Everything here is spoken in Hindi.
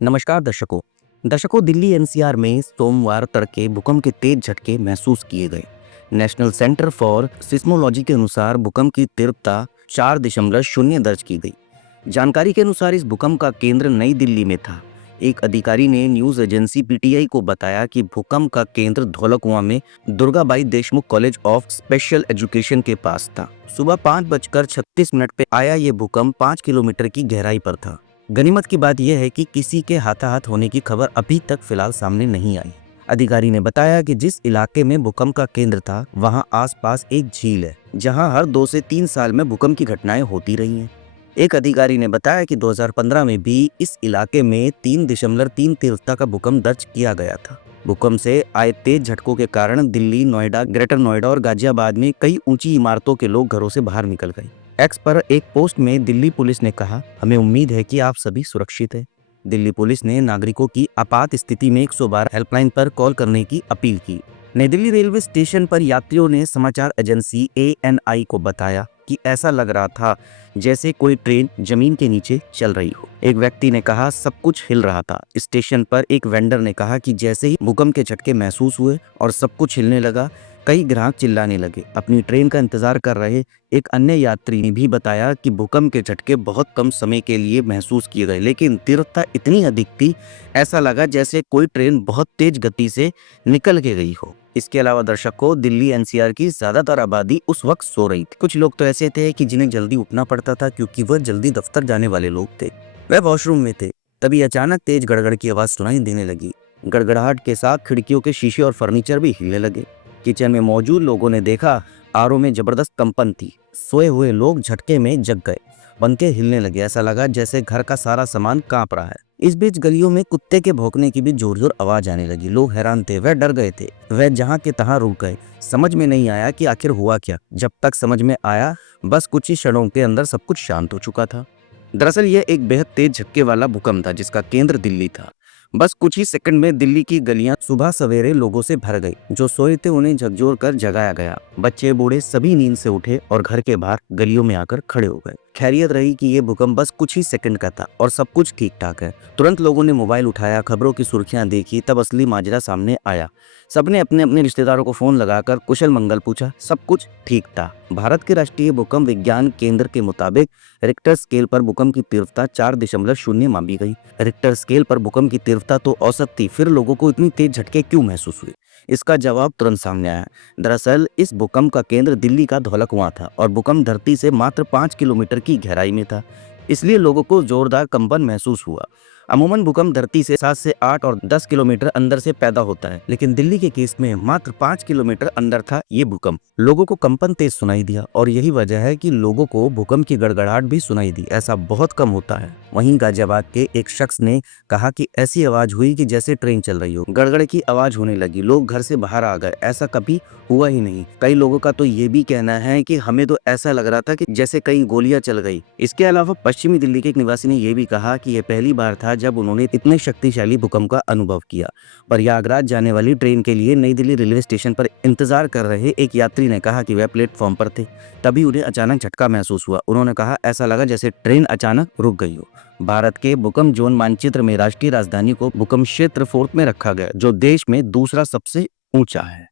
नमस्कार दर्शकों। दिल्ली एनसीआर में सोमवार तड़के भूकंप के तेज झटके महसूस किए गए। नेशनल सेंटर फॉर सिस्मोलॉजी के अनुसार भूकंप की तीव्रता 4.0 दर्ज की गई। जानकारी के अनुसार इस भूकंप का केंद्र नई दिल्ली में था। एक अधिकारी ने न्यूज एजेंसी पीटीआई को बताया कि भूकंप का केंद्र धौलकुआं में Durgabai Deshmukh college of special education के पास था। सुबह 5:36 पे आया ये भूकंप 5 किलोमीटर की गहराई पर था। गनीमत की बात यह है कि किसी के हाथाहाथ होने की खबर अभी तक फिलहाल सामने नहीं आई। अधिकारी ने बताया कि जिस इलाके में भूकंप का केंद्र था वहां आसपास एक झील है जहां हर 2 से 3 साल में भूकंप की घटनाएं होती रही हैं। एक अधिकारी ने बताया कि 2015 में भी इस इलाके में 3.3 तीव्रता का भूकंप दर्ज किया गया था। भूकंप से आए तेज झटकों के कारण दिल्ली, नोएडा, ग्रेटर नोएडा और गाजियाबाद में कई ऊंची इमारतों के लोग घरों से बाहर निकल गए। एक्स पर एक पोस्ट में दिल्ली पुलिस ने कहा, हमें उम्मीद है कि आप सभी सुरक्षित हैं। दिल्ली पुलिस ने नागरिकों की आपात स्थिति में 112 हेल्पलाइन पर कॉल करने की अपील की। नई दिल्ली रेलवे स्टेशन पर यात्रियों ने समाचार एजेंसी एएनआई को बताया कि ऐसा लग रहा था जैसे कोई ट्रेन जमीन के नीचे चल रही हो। एक व्यक्ति ने कहा, सब कुछ हिल रहा था। स्टेशन पर एक वेंडर ने कहा कि जैसे ही भूकंप के झटके महसूस हुए और सब कुछ हिलने लगा, कई ग्राहक चिल्लाने लगे। अपनी ट्रेन का इंतजार कर रहे एक अन्य यात्री ने भी बताया कि भूकंप के झटके बहुत कम समय के लिए महसूस किए गए, लेकिन तीव्रता इतनी अधिक थी, ऐसा लगा जैसे कोई ट्रेन बहुत तेज गति से निकल के गई हो। इसके अलावा दर्शकों, दिल्ली एनसीआर की ज्यादातर आबादी उस वक्त सो रही थी। कुछ लोग तो ऐसे थे कि जिन्हें जल्दी उठना पड़ता था क्योंकि वह जल्दी दफ्तर जाने वाले लोग थे। वह वॉशरूम में थे। तभी अचानक तेज गड़गड़ की आवाज सुनाई देने लगी। गड़गड़ाहट के साथ खिड़कियों के शीशे और फर्नीचर भी हिलने लगे। किचन में मौजूद लोगों ने देखा, आरओ में जबरदस्त कंपन थी। सोए हुए लोग झटके में जग गए, पंखे हिलने लगे। ऐसा लगा जैसे घर का सारा सामान कांप रहा है। इस बीच गलियों में कुत्ते के भौंकने की भी जोर जोर आवाज आने लगी। लोग हैरान थे, वह डर गए थे, वह जहां के तहां रुक गए। समझ में नहीं आया कि आखिर हुआ क्या। जब तक समझ में आया, बस कुछ ही क्षणों के अंदर सब कुछ शांत हो चुका था। दरअसल यह एक बेहद तेज झटके वाला भूकंप था जिसका केंद्र दिल्ली था। बस कुछ ही सेकंड में दिल्ली की गलियां सुबह सवेरे लोगों से भर गई। जो सोए थे उन्हें झकझोर कर जगाया गया। बच्चे बूढ़े सभी नींद से उठे और घर के बाहर गलियों में आकर खड़े हो गए। खैरियत रही कि ये भूकंप बस कुछ ही सेकंड का था और सब कुछ ठीक ठाक है। तुरंत लोगों ने मोबाइल उठाया, खबरों की सुर्खियां देखी, तब असली माजरा सामने आया। सबने अपने अपने रिश्तेदारों को फोन लगाकर कुशल मंगल पूछा। सब कुछ ठीक था। भारत के राष्ट्रीय भूकंप विज्ञान केंद्र के मुताबिक रिक्टर स्केल पर भूकंप की तीव्रता 4.0 मापी गई। रिक्टर स्केल पर भूकंप की तीव्रता तो औसत थी, फिर लोगों को इतनी तेज झटके क्यों महसूस हुए? इसका जवाब तुरंत सामने आया। दरअसल इस भूकंप का केंद्र दिल्ली का धौलकुआं था और भूकंप धरती से मात्र 5 किलोमीटर की गहराई में था, इसलिए लोगों को जोरदार कंपन महसूस हुआ। अमूमन भूकंप धरती से 7 से 8 और 10 किलोमीटर अंदर से पैदा होता है, लेकिन दिल्ली के केस में मात्र 5 किलोमीटर अंदर था ये भूकंप। लोगों को कंपन तेज सुनाई दिया और यही वजह है कि लोगों को भूकंप की गड़गड़ाहट भी सुनाई दी। ऐसा बहुत कम होता है। वहीं गाजियाबाद के एक शख्स ने कहा कि ऐसी आवाज हुई कि जैसे ट्रेन चल रही हो। गड़गड़ की आवाज होने लगी, लोग घर से बाहर आ गए। ऐसा कभी हुआ ही नहीं। कई लोगों का तो ये भी कहना है कि हमें तो ऐसा लग रहा था कि जैसे कई गोलियां चल गई। इसके अलावा पश्चिमी दिल्ली के एक निवासी ने यह भी कहा कि यह पहली बार था जब उन्होंने इतने शक्तिशाली भूकंप का अनुभव किया। प्रयागराज जाने वाली ट्रेन के लिए नई दिल्ली रेलवे स्टेशन पर इंतजार कर रहे एक यात्री ने कहा कि वह प्लेटफॉर्म पर थे, तभी उन्हें अचानक झटका महसूस हुआ। उन्होंने कहा, ऐसा लगा जैसे ट्रेन अचानक रुक गई हो। भारत के भूकंप जोन मानचित्र में राष्ट्रीय राजधानी को भूकंप क्षेत्र 4 में रखा गया, जो देश में दूसरा सबसे ऊंचा है।